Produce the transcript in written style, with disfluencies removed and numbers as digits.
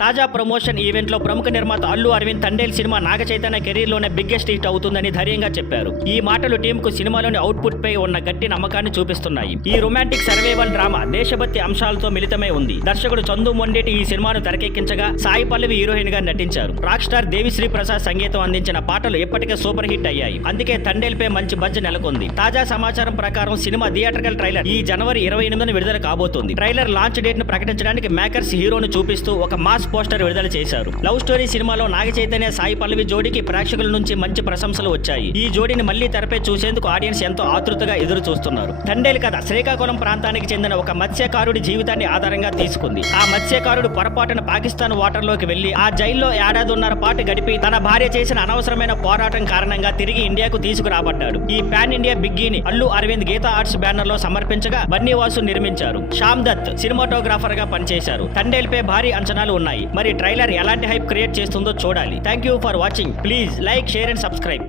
తాజా promotion event లో ప్రముఖ నిర్మాత అల్లు అరవింద్ తండేల్ సినిమా నాగ చైతన్య కెరీర్ లోనే బిగ్గెస్ట్ హిట్ అవుతుందని ధైర్యంగా చెప్పారు. ఈ మాటలు టీమ్ కు సినిమాలోని అవుట్పుట్ పై ఉన్న గట్టి నమ్మకాన్ని చూపిస్తున్నాయి. ఈ రొమాంటిక్ సర్వైవల్ డ్రామా దేశభక్తి అంశాలతో మిళితమై ఉంది. దర్శకుడు చందు మొండేటి ఈ సినిమాను తెరకెక్కించగా సాయి పల్లవి హీరోయిన్ గా నటించారు. రాక్ స్టార్ దేవిశ్రీ ప్రసాద్ సంగీతం అందించిన పాటలు ఇప్పటికే సూపర్ హిట్ అయ్యాయి. అందుకే తండేల్ పై మంచి బజ్ నెలకొంది. తాజా సమాచారం ప్రకారం సినిమా థియేట్రికల్ ట్రైలర్ ఈ జనవరి 28న విడుదల కాబోతుంది. ట్రైలర్ లాంచ్ డేట్ ను ప్రకటించడానికి మేకర్స్ హీరోను చూపిస్తూ ఒక మాస్ పోస్టర్ విడుదల చేశారు. లవ్ స్టోరీ సినిమాలో నాగ చైతన్య సాయి పల్లవి జోడీకి ప్రేక్షకుల నుంచి మంచి ప్రశంసలు వచ్చాయి. ఈ జోడీని మళ్లీ తెరపై చూసేందుకు ఆడియన్స్ ఎంతో ఆతృతగా ఎదురు చూస్తున్నారు. తండేల్ కథ శ్రీకాకుళం ప్రాంతానికి చెందిన ఒక మత్స్యకారుడి జీవితాన్ని ఆధారంగా తీసుకుంది. ఆ మత్స్యకారుడు పొరపాటున పాకిస్తాన్ వాటర్ లోకి వెళ్లి ఆ జైల్లో ఏడాదిన్నర పాటు గడిపి తన భార్య చేసిన అనవసరమైన పోరాటం కారణంగా తిరిగి ఇండియాకు తీసుకురాబడ్డాడు. ఈ పాన్ ఇండియా బిగ్గీని అల్లు అరవింద్ గీతా ఆర్ట్స్ బ్యానర్ లో సమర్పించగా బన్నీవాసు నిర్మించారు. శ్యామ్ దత్ సినిమాటోగ్రాఫర్ గా పనిచేశారు. తండేల్ పై భారీ అంచనాలు ఉన్నాయి. మరి ట్రైలర్ ఎలాంటి హైప్ క్రియేట్ చేస్తుందో చూడాలి. Thank you for watching. Please like, share and subscribe.